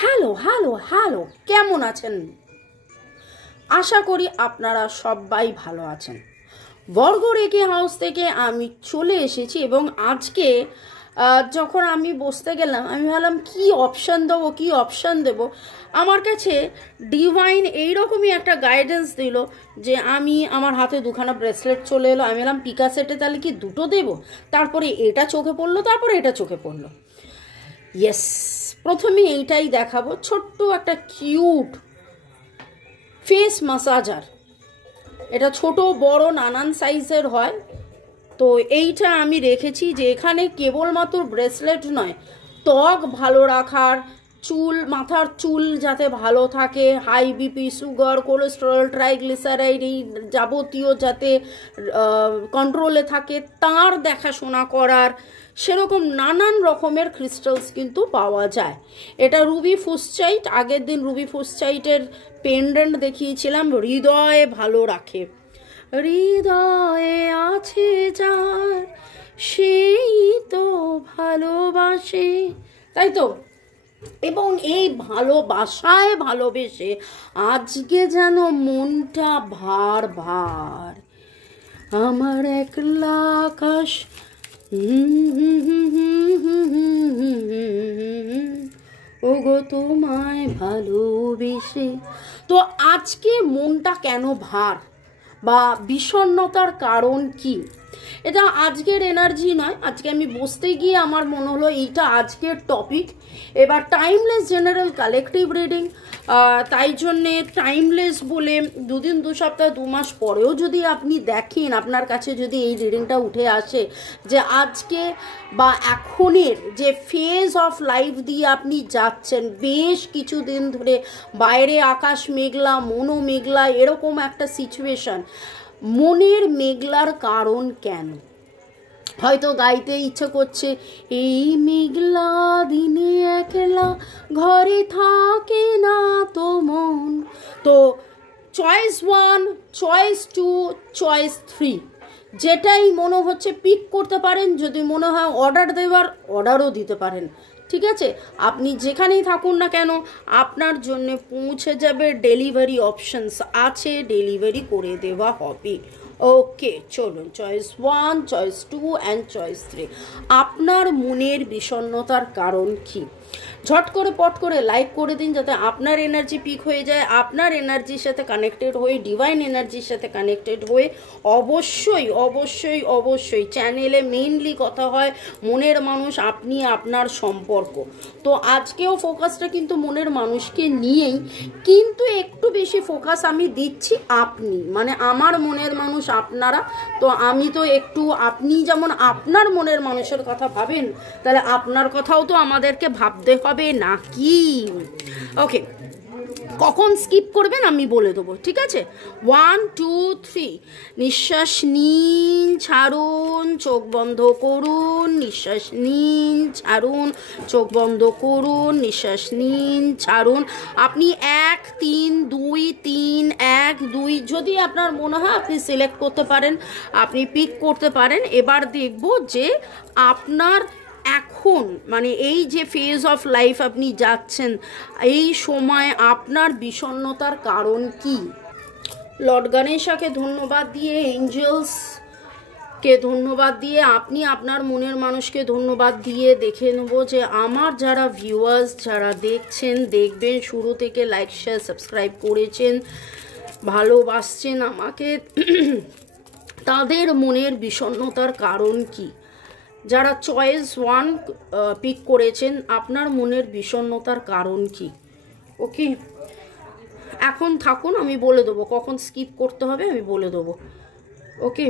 Hello hello hello, কেমন আছেন? আশা করি আপনারা সবাই ভালো আছেন। বর্গরেখে হাউস থেকে আমি চলে এসেছি এবং আজকে যখন আমি বসতে গেলাম আমি ভাবলাম কি অপশান দেবো। আমার কাছে ডিভাইন এইরকমই একটা গাইডেন্স দিল যে আমি আমার হাতে দুখানা ব্রেসলেট চলে এলো। আমি বললাম পিকা সেটে তাহলে কি দুটো দেবো? তারপরে এটা চোখে পড়লো, তারপরে এটা চোখে পড়লো। ইয়েস, প্রথমে এইটাই দেখাবো, ছোট্ট একটা কিউট ফেস মাসাজার। এটা ছোট বড় নানান সাইজের হয়। তো এইটা আমি রেখেছি যে এখানে কেবলমাত্র ব্রেসলেট নয়, ত্বক ভালো রাখার, মাথার চুল যাতে ভালো থাকে, high BP, sugar, cholesterol, triglyceride এই যাবতীয় যাতে কন্ট্রোলে থাকে তার দেখাশোনা করার সেরকম নানান রকমের ক্রিস্টালস কিন্তু পাওয়া যায়। এটা রুবি ফুসচাইট, আগের দিন রুবি ফুসচাইটের পেন্ডেন্ট দেখিয়েছিলাম, হৃদয় ভালো রাখে। হৃদয়ে আছে যার সেই তো ভালোবাসে, তাই তো? এবং এই ভালোবেসে আজকে যেন মনটা ভার ভার, আমার একলা আকাশ ওগো তোমায় ভালোবেসে। তো আজকে মনটা কেন ভার বা বিষণ্ণতার কারণ কি, এটা আজকের এনার্জি নয়। আজকে আমি বসতে গিয়ে আমার মনে হলো এইটা আজকের টপিক। এবার টাইমলেস জেনারেল কালেকটিভ রিডিং, তাই জন্যে টাইমলেস বলে দুদিন, দু সপ্তাহ, 2 মাস পরেও যদি আপনি দেখেন, আপনার কাছে যদি এই রিডিংটা উঠে আসে যে আজকে বা এখনের যে ফেজ অফ লাইফ দিয়ে আপনি যাচ্ছেন, বেশ কিছুদিন ধরে বাইরে আকাশ মেঘলা, মনও মেঘলা, এরকম একটা সিচুয়েশন। মনের মেঘলার কারণ কেন? হয়তো গাইতে ইচ্ছে করছে, এই মেঘলা দিনে একলা ঘরে থাকে না তো মন। তো চয়েস 1, চয়েস 2, চয়েস 3 যেটাই মনে হচ্ছে পিক করতে পারেন। যদি মনে হয় অর্ডার দেওয়ার, অর্ডারও দিতে পারেন। ঠিক আছে, আপনি যেখানেই থাকুন না কেন আপনার জন্য পৌঁছে যাবে, ডেলিভারি অপশনস আছে, ডেলিভারি করে দেওয়া হবে। ওকে, চলুন চয়েস 1, চয়েস 2 অ্যান্ড চয়েস 3। আপনার মনের বিষণ্ণতার কারণ কি? ঝট করে পট করে লাইক করে দিন যাতে আপনার এনার্জি পিক হয়ে যায়। আপনার এনার্জির সাথে কানেক্টেড হয়ে, ডিভাইন এনার্জির সাথে কানেক্টেড হয়ে অবশ্যই অবশ্যই অবশ্যই চ্যানেলে মেইনলি কথা হয় মনের মানুষ, আপনি আপনার সম্পর্ক। তো আজকেও ফোকাসটা কিন্তু মনের মানুষকে নিয়েই, কিন্তু একটু বেশি ফোকাস আমি দিচ্ছি আপনি, মানে আমার মনের মানুষ আপনারা। তো আমি তো একটু, আপনি যেমন আপনার মনের মানুষের কথা ভাবেন, তাহলে আপনার কথাও তো আমাদেরকে ভাবতে হবে নাকি? ওকে, কখন স্কিপ করবেন আমি বলে দেবো, ঠিক আছে? 1, 2, 3। নিঃশ্বাস নিন, ছাড়ুন, চোখ বন্ধ করুন, নিঃশ্বাস নিন, ছাড়ুন, চোখ বন্ধ করুন, নিঃশ্বাস নিন, ছাড়ুন। আপনি 1, 3, 2, 3, 1, 2 যদি আপনার মনে হয় আপনি সিলেক্ট করতে পারেন, আপনি পিক করতে পারেন। এবার দেখব যে আপনার এখন মানে এই যে ফেজ অফ লাইফ আপনি যাচ্ছেন, এই সময় আপনার বিষণ্ণতার কারণ কি। লর্ড গণেশকে ধন্যবাদ দিয়ে, এঞ্জেলসকে ধন্যবাদ দিয়ে, আপনি আপনার মনের মানুষকে ধন্যবাদ দিয়ে দেখে নেব যে আমার যারা ভিউয়ার্স, যারা দেখছেন, দেখবেন, শুরু থেকে লাইক, শেয়ার, সাবস্ক্রাইব করেছেন, ভালোবাসছেন আমাকে, তাদের মনের বিষণ্ণতার কারণ কি। যারা চয়েস 1 পিক করেছেন, আপনার মনের বিষণ্ণতার কারণ কি? ওকে, এখন থাকুন, আমি বলে দেবো কখন স্কিপ করতে হবে, আমি বলে দেবো। ওকে,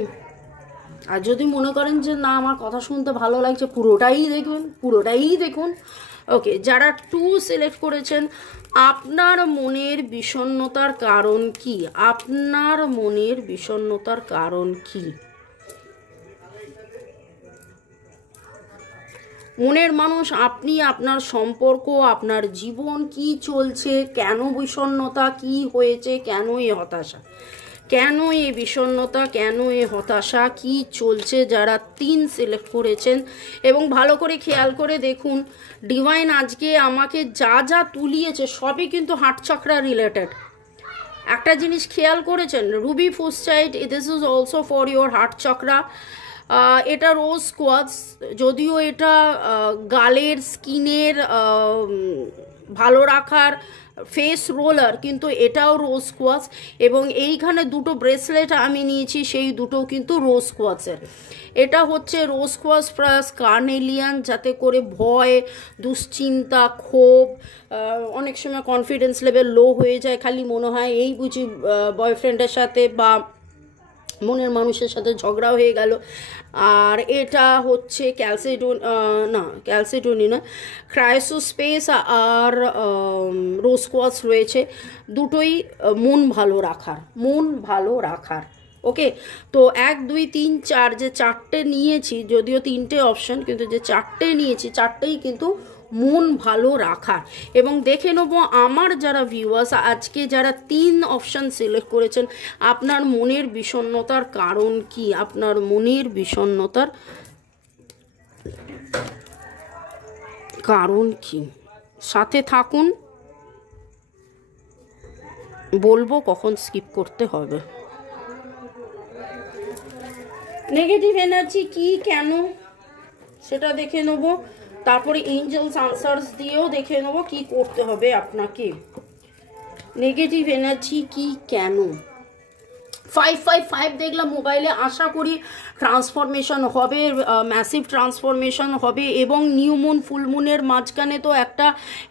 আর যদি মনে করেন যে না আমার কথা শুনতে ভালো লাগছে, পুরোটাই দেখুন। ওকে, যারা 2 সিলেক্ট করেছেন, আপনার মনের বিষণ্ণতার কারণ কি? আপনার মনের বিষণ্ণতার কারণ কি? মনের মানুষ আপনি, আপনার সম্পর্ক, আপনার জীবন কি চলছে, কেন বিষণ্ণতা, কি হয়েছে, কেন এই হতাশা। কেন এই বিষণ্ণতা, কেন এই হতাশা, কি চলছে যারা 3 সিলেক্ট করেছেন। এবং ভালো করে খেয়াল করে দেখুন, ডিভাইন আজকে আমাকে যা যা তুলিয়েছে সবই কিন্তু হার্ট চক্রা রিলেটেড। একটা জিনিস খেয়াল করেছেন, ruby fuchsite, this is also for your heart chakra. এটা রোজ কোয়ার্টজ, যদিও এটা গালের স্কিনের ভালো রাখার ফেস রোলার, কিন্তু এটাও রোজ কোয়ার্টজ। এবং এইখানে দুটো ব্রেসলেট আমি নিয়েছি, সেই দুটো কিন্তু রোজ কোয়ার্টজের। এটা হচ্ছে রোজ কোয়ার্টজ প্লাস কার্নেলিয়ান, যাতে করে ভয়, দুশ্চিন্তা, ক্ষোভ, অনেক সময় কনফিডেন্স লেভেল লো হয়ে যায়, খালি মনে হয় এই বুঝি বয়ফ্রেন্ডের সাথে বা মনের মানুষের সাথে ঝগড়া হয়ে গেল। আর এটা হচ্ছে ক্যালসিডোনি না, ক্রায়োসোস্পেস আর রোজ কোয়ার্টজ রয়েছে, দুটোই মন ভালো রাখার। ওকে, তো 1 2 3 4 যে 4টে নিয়েছি, যদিও 3টে অপশন, কিন্তু যে 4টে নিয়েছি 4টেই কিন্তু মন ভালো রাখার। এবং দেখে নেব আমার যারা ভিউয়ার্স আজকে যারা 3 অপশন সিলেক্ট করেছেন, আপনার মনের বিষণ্ণতার কারণ কি, আপনার মনের বিষণ্ণতার কারণ কি। সাথে থাকুন, বলবো কখন স্কিপ করতে হবে। নেগেটিভ এনার্জি কি, কেন, সেটা দেখে নেব। তারপরে এঞ্জেলস আনসার্স দিয়েও দেখে নেব কি করতে হবে আপনাকে। নেগেটিভ এনার্জি কি, কেন। 555 দেখলাম মোবাইলে, আশা করি ট্রান্সফরমেশন হবে, ম্যাসিভ ট্রান্সফরমেশন হবে। এবং নিউ মুন ফুল মুনের মাঝখানে তো একটা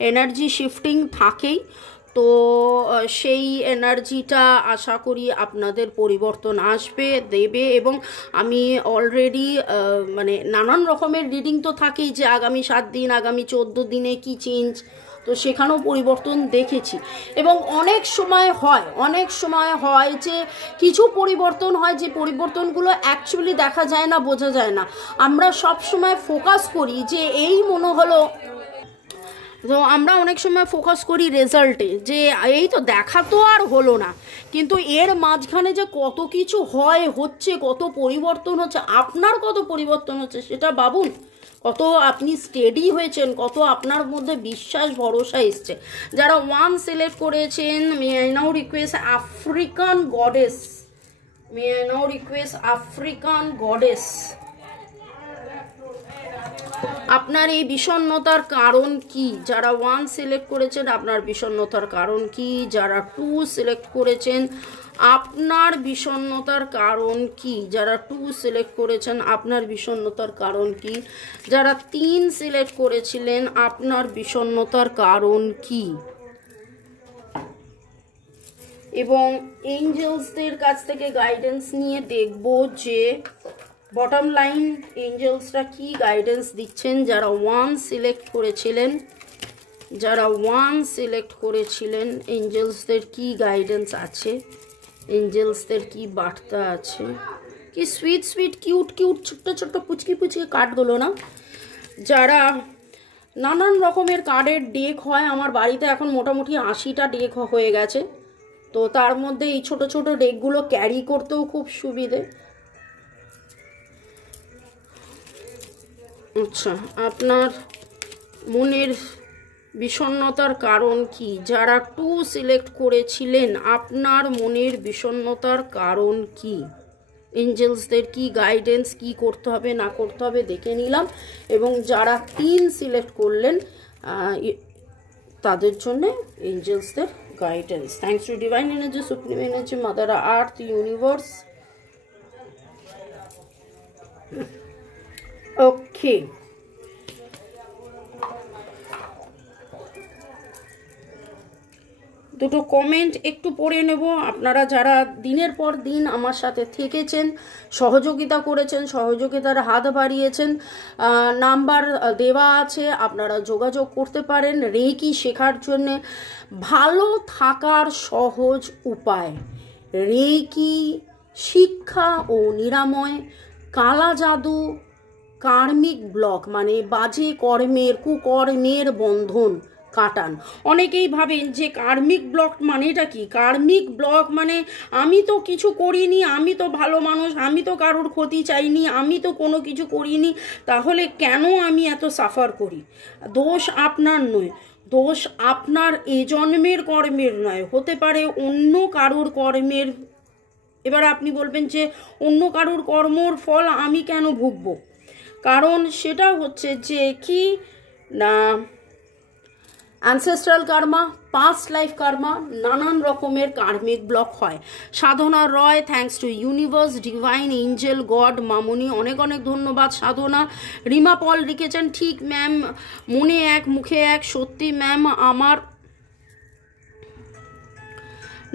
এনার্জি শিফটিং থাকেই, তো সেই এনার্জিটা আশা করি আপনাদের পরিবর্তন দেবে। এবং আমি অলরেডি মানে নানান রকমের রিডিং তো থাকেই, যে আগামী 7 দিন, আগামী 14 দিনে কি চেঞ্জ, তো সেখানেও পরিবর্তন দেখেছি। এবং অনেক সময় হয় যে কিছু পরিবর্তন হয়, যে পরিবর্তনগুলো অ্যাকচুয়ালি দেখা যায় না, বোঝা যায় না। আমরা সব সময় ফোকাস করি যে এই মনে হলো, তো আমরা অনেক সময় ফোকাস করি রেজাল্টে, যে এই তো দেখা তো আর হলো না, কিন্তু এর মাঝখানে যে কত কিছু হচ্ছে, কত পরিবর্তন হচ্ছে, আপনার কত পরিবর্তন হচ্ছে সেটা ভাবুন। কত আপনি স্টেডি হয়েছেন, কত আপনার মধ্যে বিশ্বাস ভরসা এসছে। যারা 1 সিলেক্ট করেছেন, may I now request African goddess, আপনার এই বিষণ্ণতার কারণ কি। যারা 1 সিলেক্ট করেছেন, আপনার বিষণ্ণতার কারণ কি। যারা 2 সিলেক্ট করেছেন, আপনার বিষণ্ণতার কারণ কি। যারা 2 সিলেক্ট করেছেন, আপনার বিষণ্ণতার কারণ কি। যারা 3 সিলেক্ট করেছিলেন, আপনার বিষণ্ণতার কারণ কি। এবং এঞ্জেলসদের কাছ থেকে গাইডেন্স নিয়ে দেখব যে বটম লাইন এঞ্জেলসরা কি গাইডেন্স দিচ্ছেন। যারা 1 সিলেক্ট করেছিলেন, এঞ্জেলসদের কি গাইডেন্স আছে, এঞ্জেলসদের কি বার্তা আছে। কি সুইট কিউট ছোট্ট পুচকি কার্ডগুলো না, যারা নানান রকমের কার্ডের ডেক হয়, আমার বাড়িতে এখন মোটামুটি 80টা ডেক হয়ে গেছে, তো তার মধ্যে এই ছোট ডেকগুলো ক্যারি করতেও খুব সুবিধে। আচ্ছা, আপনার মনের বিষণ্ণতার কারণ কি। যারা 2 সিলেক্ট করেছিলেন, আপনার মনের বিষণ্ণতার কারণ কি। এঞ্জেলসদের কি গাইডেন্স, কি করতে হবে না করতে হবে দেখে নিলাম। এবং যারা 3 সিলেক্ট করলেন, তাদের জন্য এঞ্জেলসদের guidance. Thanks to divine energy, supreme energy, mother earth, universe. Okay, দুটো কমেন্ট একটু পড়ে নেব। আপনারা যারা দিনের পর দিন আমার সাথে থেকেছেন, সহযোগিতা করেছেন, সহযোগিতার হাত বাড়িয়েছেন, নাম্বার দেওয়া আছে, আপনারা যোগাযোগ করতে পারেন রেকি শেখার জন্যে। ভালো থাকার সহজ উপায়, রেকি শিক্ষা ও নিরাময়, কালা জাদু, কার্মিক ব্লক মানে বাজে কর্মের, কুকর্মের বন্ধন কাটান। অনেকেই ভাবেন যে কার্মিক ব্লক মানেটা কি? কার্মিক ব্লক মানে আমি তো কিছু করিনি, আমি তো ভালো মানুষ, আমি তো কারোর ক্ষতি চাইনি, আমি তো কোনো কিছু করিনি, তাহলে কেন আমি এত সাফার করি? দোষ আপনার নয়, দোষ আপনার এ জন্মের কর্মের নয়, হতে পারে অন্য কারোর কর্মের। এবার আপনি বলবেন যে অন্য কারোর কর্মর ফল আমি কেন ভুগবো? কারণ সেটা হচ্ছে যে কি না, ancestral karma, past life karma, নানান রকমের কার্মিক ব্লক হয়। Sadhana Roy, thanks to universe, divine angel, god, মামনি, অনেক অনেক ধন্যবাদ সাধনা। রিমা পল লিখেছেন, ঠিক ম্যাম, মনে এক মুখে এক, সত্যি ম্যাম, আমার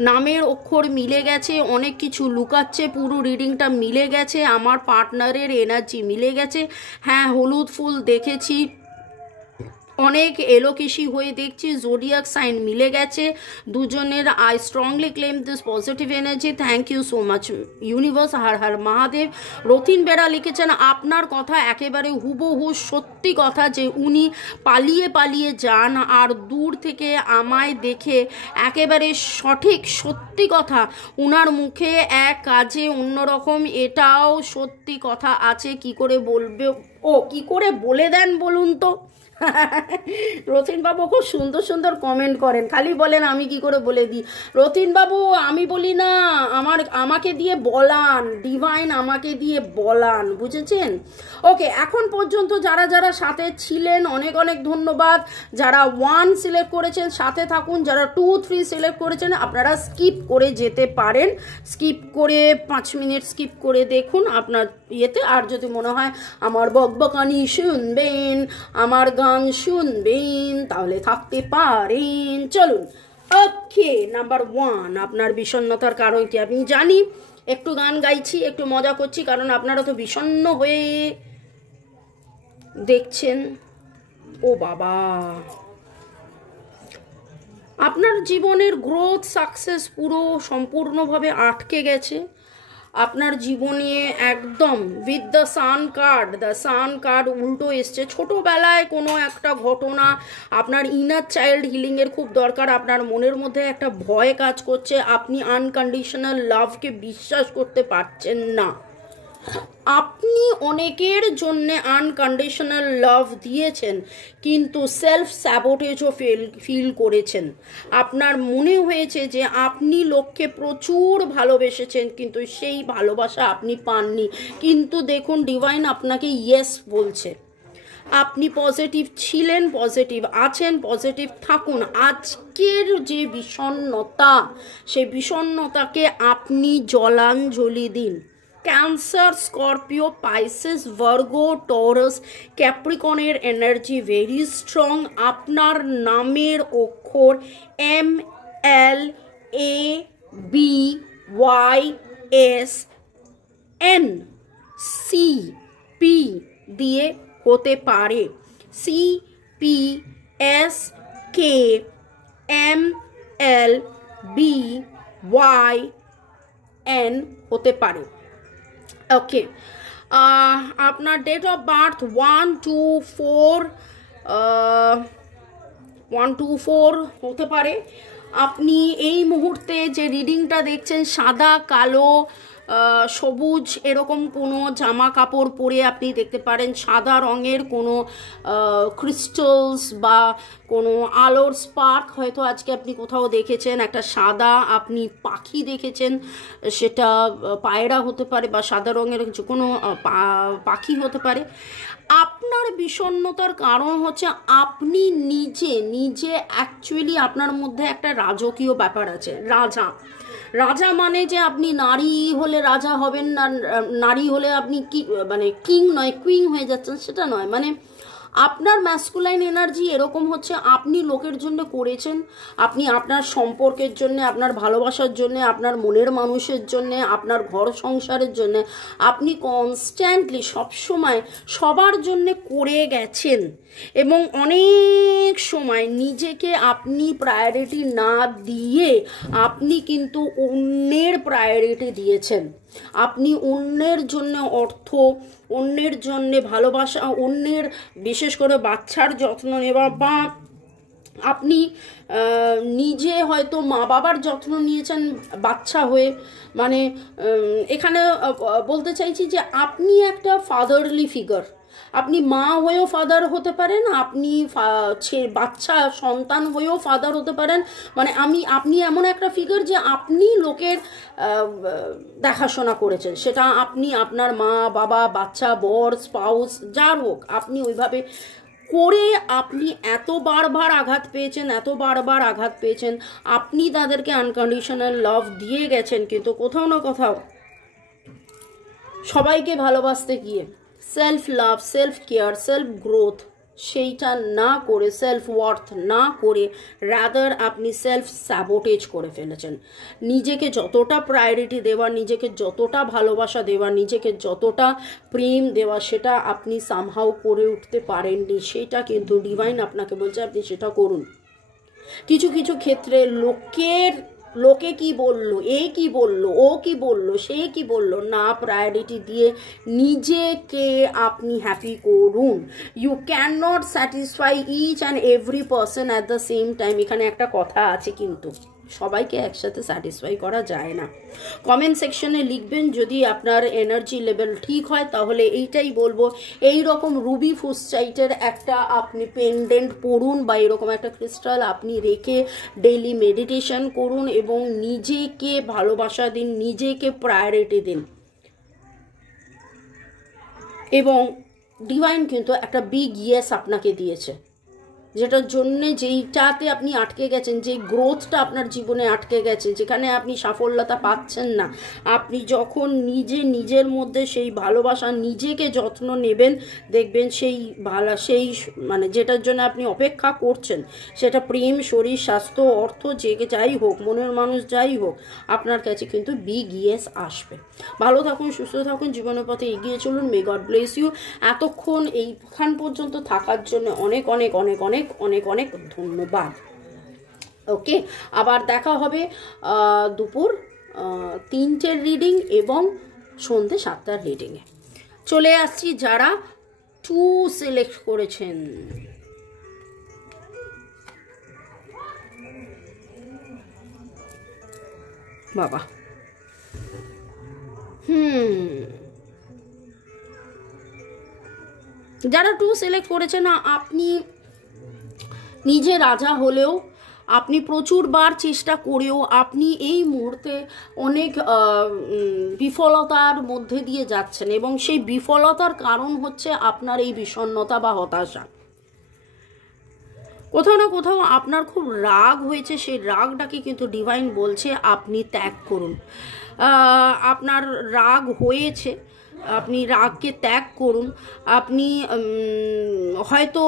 নামের অক্ষর মিলে গেছে, অনেক কিছু লুকাচ্ছে, পুরো রিডিংটা মিলে গেছে, আমার পার্টনারের এনার্জি মিলে গেছে। হ্যাঁ, হলুদ ফুল দেখেছি, অনেক এলোকেশি হয়ে দেখছি, জোডিয়াক সাইন মিলে গেছে দুজনের। I strongly claim this positive energy, thank you so much universe, Har Har Mahadev. Ratin Bera লিখেছেন, আপনার কথা একেবারে হুবহু সত্যি কথা, যে উনি পালিয়ে পালিয়ে যান আর দূর থেকে আমায় দেখে একেবারে সঠিক সত্যি কথা, উনার মুখে এক কাজে অন্যরকম, এটাও সত্যি কথা আছে। কি করে বলবে? ও কি করে বলে দেন বলুন তো? রতিনবাবু খুব সুন্দর সুন্দর কমেন্ট করেন, খালি বলেন আমি কি করে বলে দিই। রতিনবাবু আমি বলি না, আমাকে দিয়ে বলান, ডিভাইন আমাকে দিয়ে বলান, বুঝেছেন? ওকে, এখন পর্যন্ত যারা যারা সাথে ছিলেন অনেক অনেক ধন্যবাদ। যারা 1 সিলেক্ট করেছেন সাথে থাকুন, যারা 2, 3 সিলেক্ট করেছেন আপনারা স্কিপ করে যেতে পারেন, স্কিপ করে 5 মিনিট স্কিপ করে দেখুন আপনার ইয়েতে। আর যদি মনে হয় আমার বকবকানি শুনবেন, আমার গান শুনবেন, তাহলে থাকতে পারেন। চলুন, ওকে, নাম্বার 1, আপনার বিষণ্ণতার কারণ কি? আমি জানি একটু গান গাইছি, একটু মজা করছি, কারণ আপনারা তো বিষণ্ণ হয়ে দেখছেন। ও বাবা, আপনার জীবনের গ্রোথ সাকসেস পুরো সম্পূর্ণভাবে আটকে গেছে আপনার জীবনে একদম। উইথ দ্য সান কার্ড উল্টো এসছে। ছোটোবেলায় কোনো একটা ঘটনা, আপনার ইনার চাইল্ড হিলিংয়ের খুব দরকার। আপনার মনের মধ্যে একটা ভয় কাজ করছে, আপনি আনকন্ডিশনাল লাভকে বিশ্বাস করতে পারছেন না। আপনি অনেকের জন্যে আনকন্ডিশনাল লাভ দিয়েছেন, কিন্তু সেলফ স্যাবোটেজও ফিল করেছেন। আপনার মনে হয়েছে যে আপনি লোককে প্রচুর ভালোবেসেছেন, কিন্তু সেই ভালোবাসা আপনি পাননি। কিন্তু দেখুন, ডিভাইন আপনাকে ইয়েস বলছে। আপনি পজিটিভ ছিলেন, পজিটিভ আছেন, পজিটিভ থাকুন। আজকের যে বিষণ্ণতা, সেই বিষণ্ণতাকে আপনি জলাঞ্জলি দিন। Cancer, scorpio, pisces, virgo, taurus, ক্যাপ্রিকনের এনার্জি ভেরি স্ট্রং। আপনার নামের অক্ষর MLABYSN, CP দিয়ে হতে পারে, CPSKMLBYN হতে পারে। ওকে, আপনার ডেট অফ বার্থ 124 হতে পারে। আপনি এই মুহূর্তে যে রিডিংটা দেখছেন, সাদা, কালো, সবুজ এরকম কোনো জামা কাপড় পরে আপনি দেখতে পারেন। সাদা রঙের কোনো ক্রিস্টালস বা কোনো আলোর স্পার্ক হয়তো আজকে আপনি কোথাও দেখেছেন। একটা সাদা আপনি পাখি দেখেছেন, সেটা পায়রা হতে পারে বা সাদা রঙের যে কোনো পাখি হতে পারে। আপনার বিষণ্ণতার কারণ হচ্ছে আপনি নিজে অ্যাকচুয়ালি আপনার মধ্যে একটা রাজকীয় ব্যাপার আছে। রাজা মানে যে আপনি নারী হলে রাজা হবেন না, নারী হলে আপনি কি মানে কিং নয় কুইন হয়ে যাচ্ছেন, সেটা নয়। মানে আপনার ম্যাসকুলাইন এনার্জি এরকম হচ্ছে, আপনি লোকের জন্য করেছেন, আপনি আপনার সম্পর্কের জন্য, আপনার ভালোবাসার জন্য, আপনার মনের মানুষের জন্য, আপনার ঘর সংসারের জন্য আপনি কনস্ট্যান্টলি সবসময় সবার জন্য করে গেছেন। এবং অনেক সময় নিজেকে আপনি প্রায়োরিটি না দিয়ে আপনি কিন্তু অন্যের প্রায়োরিটি দিয়েছেন। আপনি অন্যের জন্য অর্থ, অন্যের জন্য ভালোবাসা, অন্যের বিশেষ করে বাচ্চার যত্ন নেওয়া বা আপনি নিজে হয়তো মা বাবার যত্ন নিয়েছেন বাচ্চা হয়ে, মানে এখানে বলতে চাইছি যে আপনি একটা ফাদারলি ফিগার, আপনি মা হয়েও ফাদার হতে পারেন, আপনি বাচ্চা সন্তান হয়েও ফাদার হতে পারেন, মানে আপনি এমন একটা ফিগার যে আপনি লোকের দেখাশোনা করেছেন, সেটা আপনি আপনার মা বাবা বাচ্চা বর স্পাউস যার হোক, আপনি ওইভাবে করে আপনি এত বারবার আঘাত পেয়েছেন, এত বারবার আঘাত পেয়েছেন, আপনি তাদেরকে আনকন্ডিশনাল লাভ দিয়ে গেছেন, কিন্তু কোথাও না কোথাও সবাইকে ভালোবাসতে গিয়ে self love, self care, self growth সেইটা না করে, সেলফ ওয়ার্থ না করে রাদার আপনি সেলফ স্যাবোটেজ করে ফেলেছেন। নিজেকে যতটা প্রায়োরিটি দেওয়া, নিজেকে যতটা ভালোবাসা দেওয়া, নিজেকে যতটা প্রেম দেওয়া, সেটা আপনি সামহাও করে উঠতে পারেননি। সেটা কিন্তু ডিভাইন আপনাকে বলছে আপনি সেটা করুন। কিছু কিছু ক্ষেত্রে লোকে কি বললো, এ কি বললো, ও কি বললো, সে কি বললো না প্রায়োরিটি দিয়ে নিজেকে আপনি হ্যাপি করুন। You can not satisfy each and every person at the same time. এখানে একটা কথা আছে, কিন্তু সবাইকে একসাথে স্যাটিসফাই করা যায় না। কমেন্ট সেকশনে লিখবেন যদি আপনার এনার্জি লেভেল ঠিক হয়, তাহলে এইটাই বলবো, এই রকম রুবি ফুসচাইটের একটা আপনি পেন্ডেন্ট পরুন বা এরকম একটা ক্রিস্টাল আপনি রেখে ডেইলি মেডিটেশন করুন এবং নিজেকে ভালোবাসা দিন, নিজেকে প্রায়োরিটি দিন। এবং ডিভাইন কিন্তু একটা বিগ ইয়েস আপনাকে দিয়েছে, যেটার জন্যে যেইটাতে আপনি আটকে গেছেন, যে গ্রোথটা আপনার জীবনে আটকে গেছে, যেখানে আপনি সাফল্যতা পাচ্ছেন না, আপনি যখন নিজের মধ্যে সেই ভালোবাসা, নিজেকে যত্ন নেবেন, দেখবেন সেই সেই মানে যেটার জন্য আপনি অপেক্ষা করছেন, সেটা প্রেম, শরীর, স্বাস্থ্য, অর্থ, যে যাই হোক, মনের মানুষ যাই হোক, আপনার কাছে কিন্তু বিগ ইয়েস আসবে। ভালো থাকুন, সুস্থ থাকুন, জীবনের পথে এগিয়ে চলুন। May God bless you. এতক্ষণ এইখান পর্যন্ত থাকার জন্য অনেক অনেক অনেক অনেক অনেক অনেক ধন্যবাদ। ওকে, আবার দেখা হবে দুপুর 3টের রিডিং এবং সন্ধ্যে 7টার রিডিংয়ে। চলে আসছি যারা 2 সিলেক্ট করেছেন। বাবা, যারা 2 সিলেক্ট করেছেন, আপনি নিজে রাজা হলেও, আপনি প্রচুরবার চেষ্টা করেও আপনি এই মুহূর্তে অনেক বিফলতার মধ্যে দিয়ে যাচ্ছেন, এবং সেই বিফলতার কারণ হচ্ছে আপনার এই বিষণ্ণতা বা হতাশা। কোথাও না কোথাও আপনার খুব রাগ হয়েছে, সেই রাগটাকে কিন্তু ডিভাইন বলছে আপনি ত্যাগ করুন। আপনার রাগ হয়েছে, আপনি রাগকে ত্যাগ করুন। আপনি হয়তো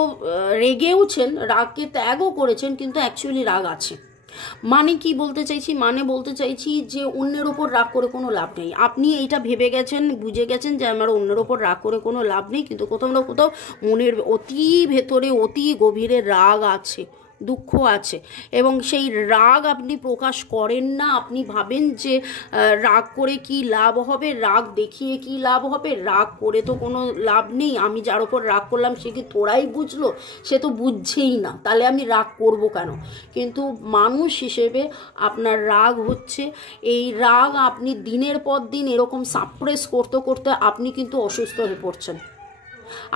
রেগেওছেন, রাগকে ত্যাগও করেছেন, কিন্তু অ্যাকচুয়ালি রাগ আছে। মানে কি বলতে চাইছি, মানে বলতে চাইছি যে অন্যের ওপর রাগ করে কোনো লাভ নেই। আপনি এইটা ভেবে গেছেন, বুঝে গেছেন যে আমার অন্যের ওপর রাগ করে কোনো লাভ নেই, কিন্তু কোথাও না কোথাও মনের অতি ভেতরে, অতি গভীরে রাগ আছে, দুঃখ আছে, এবং সেই রাগ আপনি প্রকাশ করেন না। আপনি ভাবেন যে রাগ করে কি লাভ হবে, রাগ দেখিয়ে কি লাভ হবে, রাগ করে তো কোনো লাভ নেই, আমি যার ওপর রাগ করলাম সে কি তোরাই বুঝলো, সে তো বুঝছেই না, তাহলে আমি রাগ করব কেন। কিন্তু মানুষ হিসেবে আপনার রাগ হচ্ছে, এই রাগ আপনি দিনের পর দিন এরকম সাপ্রেস করতে করতে আপনি কিন্তু অসুস্থ হয়ে পড়ছেন।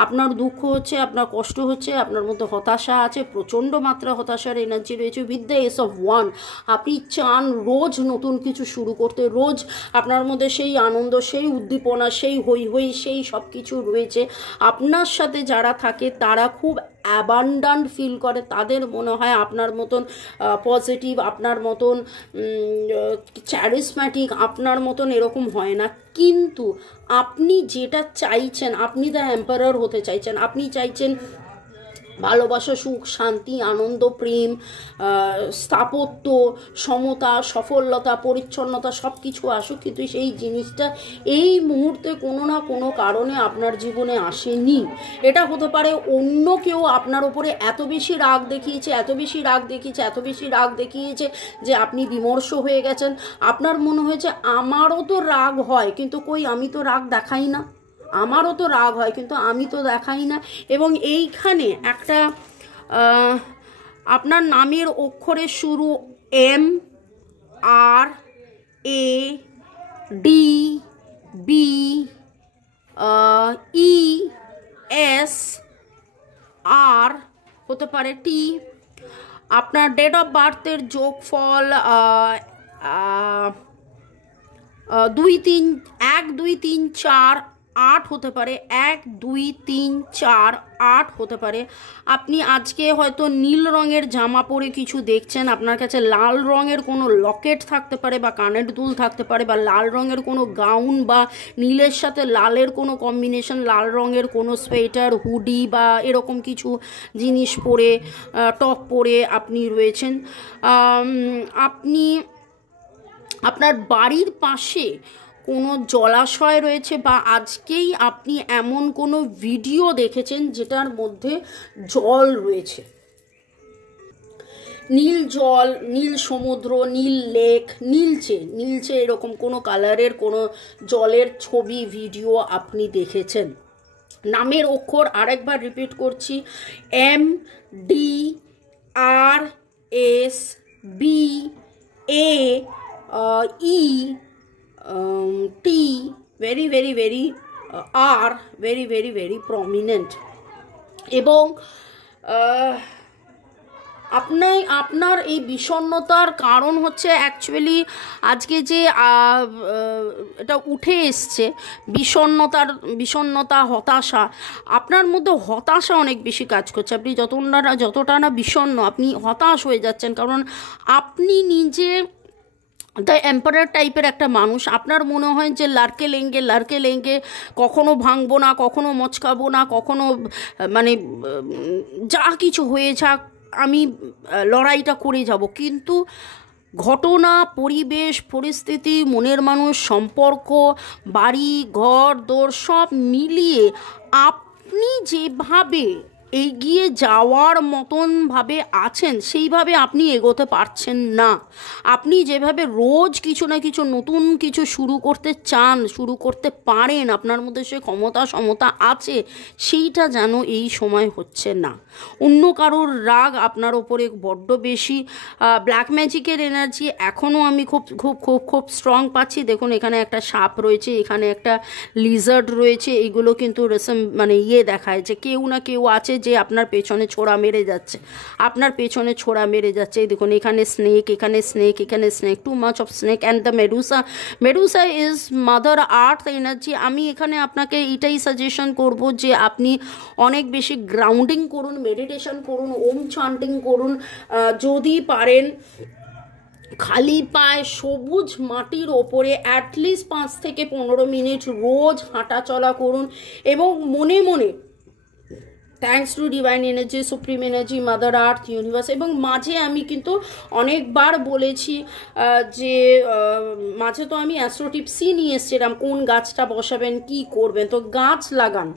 আপনার দুঃখ হচ্ছে, আপনার কষ্ট হচ্ছে, আপনার মধ্যে হতাশা আছে, প্রচণ্ড মাত্রা হতাশার এনার্জি রয়েছে। With the S of one, আপনি চান রোজ নতুন কিছু শুরু করতে, রোজ আপনার মধ্যে সেই আনন্দ, সেই উদ্দীপনা, সেই হই হই, সেই সব কিছু রয়েছে। আপনার সাথে যারা থাকে তারা খুব অ্যাবান্ডান্ট ফিল করে, তাদের মনে হয় আপনার মতন পজিটিভ, আপনার মতন চ্যারিসম্যাটিক, আপনার মতন এরকম হয় না। কিন্তু আপনি যেটা চাইছেন, আপনি দ্য এম্পারার হতে চাইছেন, আপনি চাইছেন ভালোবাসা, সুখ, শান্তি, আনন্দ, প্রেম, স্থাপত্য, সমতা, সফলতা, পরিচ্ছন্নতা সব কিছু আসুক, কিন্তু সেই জিনিসটা এই মুহূর্তে কোনো না কোনো কারণে আপনার জীবনে আসেনি। এটা হতে পারে অন্য কেউ আপনার ওপরে এত বেশি রাগ দেখিয়েছে, এত বেশি রাগ দেখিয়েছে, এত বেশি রাগ দেখিয়েছে যে আপনি বিমর্ষ হয়ে গেছেন। আপনার মনে হয়েছে আমারও তো রাগ হয়, কিন্তু কই, আমি তো রাগ দেখাই না, আমারও তো রাগ হয় কিন্তু আমি তো দেখাই না। এবং এইখানে একটা আপনার নামের অক্ষরের শুরু এম, আর, এ, ডি, বি, ই, এস, আর হতে পারে টি। আপনার ডেট অফ বার্থের যোগফল 1 2 3 4 8 হতে পারে, 1 2 3 4 8 হতে পারে। আপনি আজকে হয়তো নীল রঙের জামা পরে কিছু দেখছেন, আপনার কাছে লাল রঙের কোনো লকেট থাকতে পারে বা কানের দুল থাকতে পারে, বা লাল রঙের কোনো গাউন বা নীলের সাথে লালের কোনো কম্বিনেশন, লাল রঙের কোনো সোয়েটার, হুডি বা এরকম কিছু জিনিস পরে, টপ পরে আপনি রয়েছেন। আপনি আপনার বাড়ির পাশে কোনো জলাশয় রয়েছে, বা আজকেই আপনি এমন কোনো ভিডিও দেখেছেন যেটার মধ্যে জল রয়েছে, নীল জল, নীল সমুদ্র, নীল লেক, নীলচে এরকম কোনো কালারের কোনো জলের ছবি, ভিডিও আপনি দেখেছেন। নামের অক্ষর আরেকবার রিপিট করছি, M, D, R, S, B, A, E, T, very very very are very very very prominent। এবং আপনার এই বিষণ্ণতার কারণ হচ্ছে অ্যাকচুয়ালি আজকে যে এটা উঠে এসছে বিষণ্ণতা, হতাশা। আপনার মধ্যে হতাশা অনেক বেশি কাজ করছে। আপনি যতটা না বিষণ্ণ, আপনি হতাশ হয়ে যাচ্ছেন, কারণ আপনি নিজে দ্য এম্পারার টাইপের একটা মানুষ। আপনার মনে হয় যে লাড়কে লেঙ্গে কখনো ভাঙবো না, কখনো মচকাবো না, কখনো মানে যা কিছু হয়ে যাক আমি লড়াইটা করে যাব। কিন্তু ঘটনা, পরিবেশ, পরিস্থিতি, মনের মানুষ, সম্পর্ক, বাড়ি ঘর দোর সব মিলিয়ে আপনি যেভাবে এগিয়ে যাওয়ার মতনভাবে আছেন সেইভাবে আপনি এগোতে পারছেন না। আপনি যেভাবে রোজ কিছু না কিছু নতুন কিছু শুরু করতে চান, শুরু করতে পারেন, আপনার মধ্যে সে সমতা আছে, সেইটা যেন এই সময় হচ্ছে না। অন্য কারোর রাগ আপনার ওপরে বড্ড বেশি। ব্ল্যাক ম্যাজিকের এনার্জি এখনও আমি খুব খুব খুব খুব স্ট্রং পাচ্ছি। দেখুন এখানে একটা সাপ রয়েছে, এখানে একটা লিজার্ড রয়েছে। এগুলো কিন্তু মানে দেখায় যে কেউ না কেউ আছে যে আপনার পেছনে ছোড়া মেরে যাচ্ছে, এই দেখুন এখানে snake, too much of snake and the Medusa is mother earth energy. আমি এখানে আপনাকে এইটাই সাজেশন করব যে আপনি অনেক বেশি গ্রাউন্ডিং করুন, মেডিটেশন করুন, ওম চান্টিং করুন, যদি পারেন খালি পায়ে সবুজ মাটির ওপরে অ্যাটলিস্ট 5 থেকে 15 মিনিট রোজ হাঁটা চলা করুন, এবং মনে মনে thanks to divine energy, supreme energy, mother earth, universe. এবং মাঝে আমি কিন্তু অনেকবার বলেছি যে মাঝে তো আমি অ্যাস্ট্রো টিপসই নিয়ে এসেছিলাম, কোন গাছটা বসাবেন, কি করবেন। তো গাছ লাগান,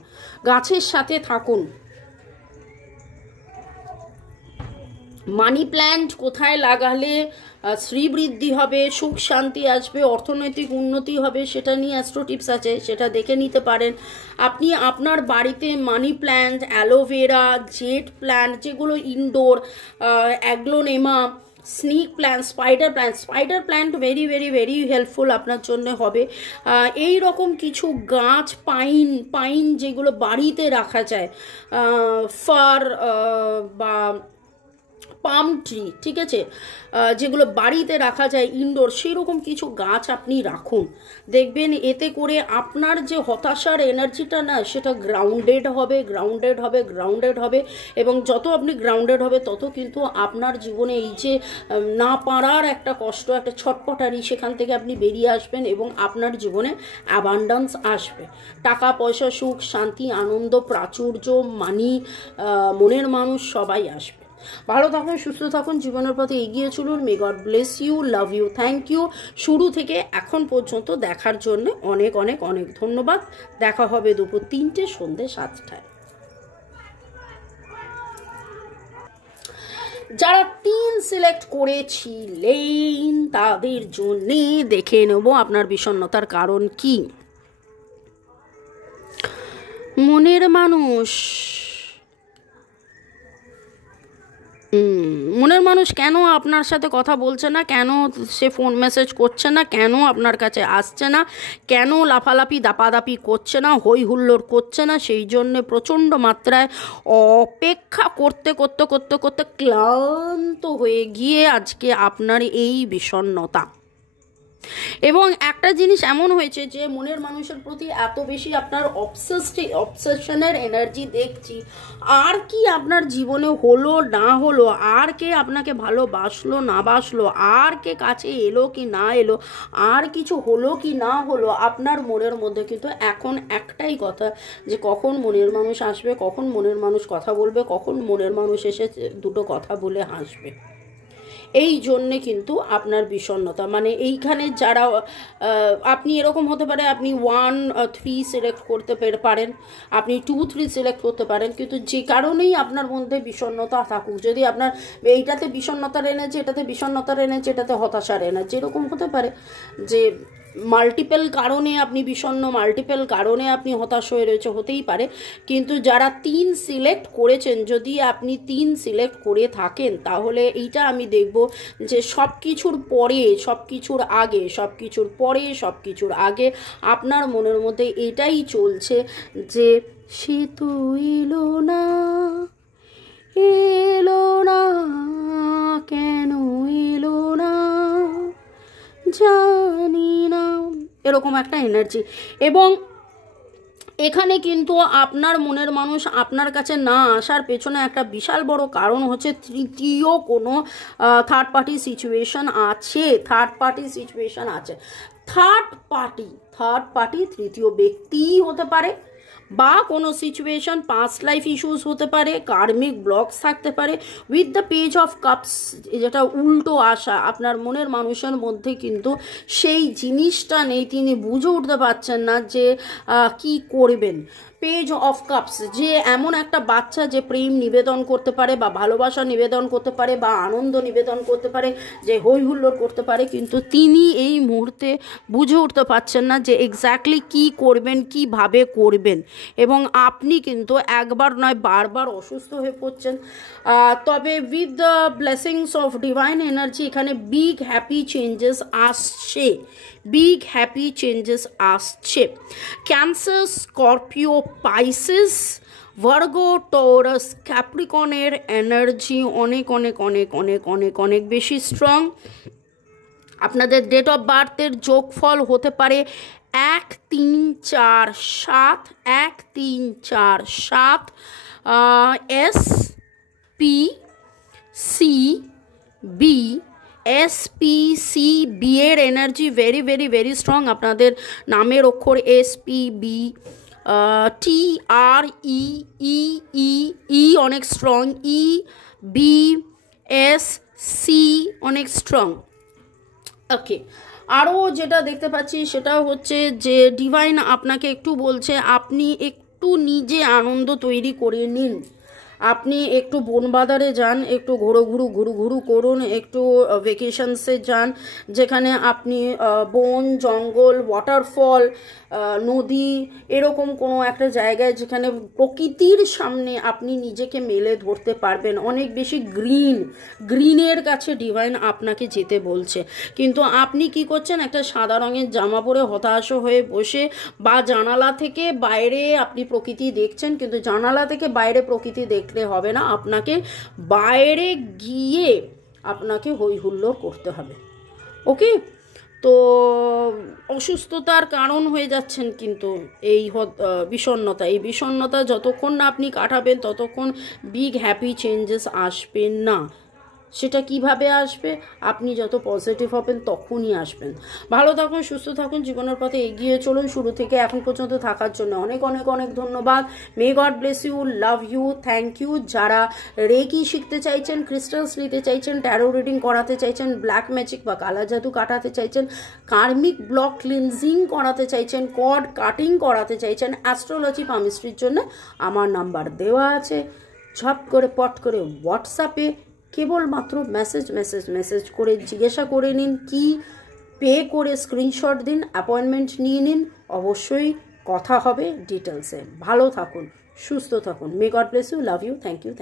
গাছের সাথে থাকুন। মানি প্ল্যান্ট কোথায় লাগালে শ্রীবৃদ্ধি হবে, সুখ শান্তি আসবে, অর্থনৈতিক উন্নতি হবে, সেটা নিয়ে অ্যাস্ট্রো টিপস আছে, সেটা দেখে নিতে পারেন। আপনি আপনার বাড়িতে money plant, aloe vera, jade plant যেগুলো indoor, aglaonema, snake plant, spider plant very very very helpful আপনার জন্য হবে। এই রকম কিছু গাছ, পাইন যেগুলো বাড়িতে রাখা যায়, ফার বা পাম ট্রি, ঠিক আছে, যেগুলো বাড়িতে রাখা যায় ইনডোর, সেরকম কিছু গাছ আপনি রাখুন। দেখবেন এতে করে আপনার যে হতাশার এনার্জিটা না, সেটা গ্রাউন্ডেড হবে। এবং যত আপনি গ্রাউন্ডেড হবে তত কিন্তু আপনার জীবনে এই যে না পারার একটা কষ্ট, একটা ছটপটারি, সেখান থেকে আপনি বেরিয়ে আসবেন এবং আপনার জীবনে অ্যাবান্ডান্স আসবে। টাকা পয়সা, সুখ শান্তি, আনন্দ, প্রাচুর্য, মানি, মনের মানুষ সবাই আসবে। ভালো থাকুন, সুস্থ থাকুন, জীবনের পথে এগিয়ে চলুন। May God bless you, love you, thank you. শুরু থেকে এখন পর্যন্ত দেখার জন্য অনেক অনেক অনেক ধন্যবাদ। দেখা হবে দুপুর 3টে, সন্ধ্যে 7টায়। যারা 3 সিলেক্ট করেছিলেন তাদের জন্যে দেখে নেব আপনার বিষণ্ণতার কারণ কি। মনের মানুষ, মনের মানুষ কেন আপনার সাথে কথা বলছে না, কেন সে ফোন মেসেজ করছে না, কেন আপনার কাছে আসছে না, কেন লাফালাফি দাপাদাপি করছে না, হই হুল্লোড় করছে না, সেই জন্যে প্রচণ্ড মাত্রায় অপেক্ষা করতে করতে করতে করতে ক্লান্ত হয়ে গিয়ে আজকে আপনার এই বিষণ্ণতা। এবং একটা জিনিস এমন হয়েছে যে মনের মানুষের প্রতি এত বেশি আপনার অবসেশনের এনার্জি দেখছি, আর কি আপনার জীবনে হলো না হলো, আর কে আপনাকে ভালোবাসলো না বাসলো, আর কে কাছে এলো কি না এলো, আর কিছু হলো কি না হলো, আপনার মনের মধ্যে কিন্তু এখন একটাই কথা, যে কখন মনের মানুষ আসবে, কখন মনের মানুষ কথা বলবে, কখন মনের মানুষ এসে দুটো কথা বলে হাসবে। এই জন্যে কিন্তু আপনার বিষণ্ণতা। মানে এইখানে যারা আপনি এরকম হতে পারে, আপনি 1, 3 সিলেক্ট করতে পারেন, আপনি 2, 3 সিলেক্ট করতে পারেন, কিন্তু যে কারণেই আপনার মধ্যে বিষণ্ণতা থাকুক, যদি আপনার এইটাতে বিষণ্ণতার এনেছে, এটাতে বিষণ্ণতার এনেছে, এটাতে হতাশার এনেছে, এরকম হতে পারে যে মাল্টিপল কারণে আপনি বিষণ্ণ, মাল্টিপল কারণে আপনি হতাশ হয়ে রয়েছে, হতেই পারে। কিন্তু যারা 3 সিলেক্ট করেছেন, যদি আপনি 3 সিলেক্ট করে থাকেন, তাহলে এইটা আমি দেখব যে সব কিছুর পরে, সব কিছুর আগে, সব কিছুর পরে, সব কিছুর আগে আপনার মনের মধ্যে এটাই চলছে যে সে তো এলো না, এলো না, কেন এলো না জানি না, এরকম একটা এনার্জি। এবং এখানে কিন্তু আপনার মনের মানুষ আপনার কাছে না আসার পেছনে একটা বিশাল বড় কারণ হচ্ছে তৃতীয় কোনো থার্ড পার্টি সিচুয়েশন আছে, থার্ড পার্টি তৃতীয় ব্যক্তিই হতে পারে, বা কোনো সিচুয়েশন পাস্ট লাইফ ইস্যুস হতে পারে, কার্মিক ব্লকস থাকতে পারে। With the page of cups, যেটা উল্টো আসা, আপনার মনের মানুষের মধ্যে কিন্তু সেই জিনিসটা নেই, তিনি বুঝে উঠতে পারছেন না যে কি করবেন। পেজ অফ কাপস, যে এমন একটা বাচ্চা যে প্রেম নিবেদন করতে পারে, বা ভালোবাসা নিবেদন করতে পারে, বা আনন্দ নিবেদন করতে পারে, যে হই হুল্লোড় করতে পারে, কিন্তু তিনি এই মুহূর্তে বুঝে উঠতে পারছেন না যে এক্স্যাক্টলি কি করবেন, কিভাবে করবেন। এবং আপনি কিন্তু একবার নয় বারবার অসুস্থ হয়ে পড়ছেন। তবে with the blessings of divine energy এখানে বিগ হ্যাপি চেঞ্জেস আসছে, বিগ হ্যাপি চেঞ্জেস আসছে। Cancer, scorpio, pisces, virgo, taurus, ক্যাপ্রিকনের এনার্জি অনেক অনেক অনেক অনেক অনেক অনেক বেশি স্ট্রং। আপনাদের ডেট অফ বার্থের যোগফল হতে পারে 1, 3, 4, 7, 1, 3, 4, 7, SPCB, SPCB এর energy very very very strong. আপনাদের নামের অক্ষর SPB, TREE অনেক স্ট্রং, EBSC অনেক স্ট্রং। ওকে, আরও যেটা দেখতে পাচ্ছি সেটা হচ্ছে যে ডিভাইন আপনাকে একটু বলছে আপনি একটু নিজে আনন্দ তৈরি করে নিন, আপনি একটু বনবাজারে যান, একটু ঘুরু করুন, একটু ভেকেশনসে যান, যেখানে আপনি বন, জঙ্গল, ওয়াটারফল, নদী, এরকম কোনো একটা জায়গায় যেখানে প্রকৃতির সামনে আপনি নিজেকে মেলে ধরতে পারবেন। অনেক বেশি গ্রিনের কাছে ডিভাইন আপনাকে যেতে বলছে। কিন্তু আপনি কি করছেন, একটা সাদা রঙের জামা পরে হতাশ হয়ে বসে, বা জানালা থেকে বাইরে আপনি প্রকৃতি দেখছেন, কিন্তু জানালা থেকে বাইরে প্রকৃতি দেখলে হবে না, আপনাকে বাইরে গিয়ে আপনাকে হই হুল্লোড় করতে হবে। ওকে, তো অসুস্থতার কারণ হয়ে যাচ্ছেন কিন্তু এই বিষণ্ণতা যতক্ষণ না আপনি কাটাবেন ততক্ষণ বিগ হ্যাপি চেঞ্জেস আসবে না। সেটা কিভাবে আসবে, আপনি যত পজিটিভ হবেন তখনই আসবেন। ভালো থাকুন, সুস্থ থাকুন, জীবনের পথে এগিয়ে চলুন। শুরু থেকে এখন পর্যন্ত থাকার জন্য অনেক অনেক অনেক ধন্যবাদ। May God bless you, love you, thank you. যারা রেকি শিখতে চাইছেন, ক্রিস্টালস নিতে চাইছেন, ট্যারো রিডিং করাতে চাইছেন, ব্ল্যাক ম্যাজিক বা কালা জাদু কাটাতে চাইছেন, কার্মিক ব্লক ক্লিনজিং করাতে চাইছেন, কর্ড কাটিং করাতে চাইছেন, অ্যাস্ট্রোলজি পামিস্ট্রির জন্য আমার নাম্বার দেওয়া আছে। ঝপ করে পট করে হোয়াটসঅ্যাপে কেবলমাত্র মেসেজ করে জিজ্ঞাসা করে নিন, কি পে করে স্ক্রিনশট দিন, অ্যাপয়েন্টমেন্ট নিয়ে নিন, অবশ্যই কথা হবে ডিটেলসে। ভালো থাকুন, সুস্থ থাকুন। May God bless you, love you, thank you.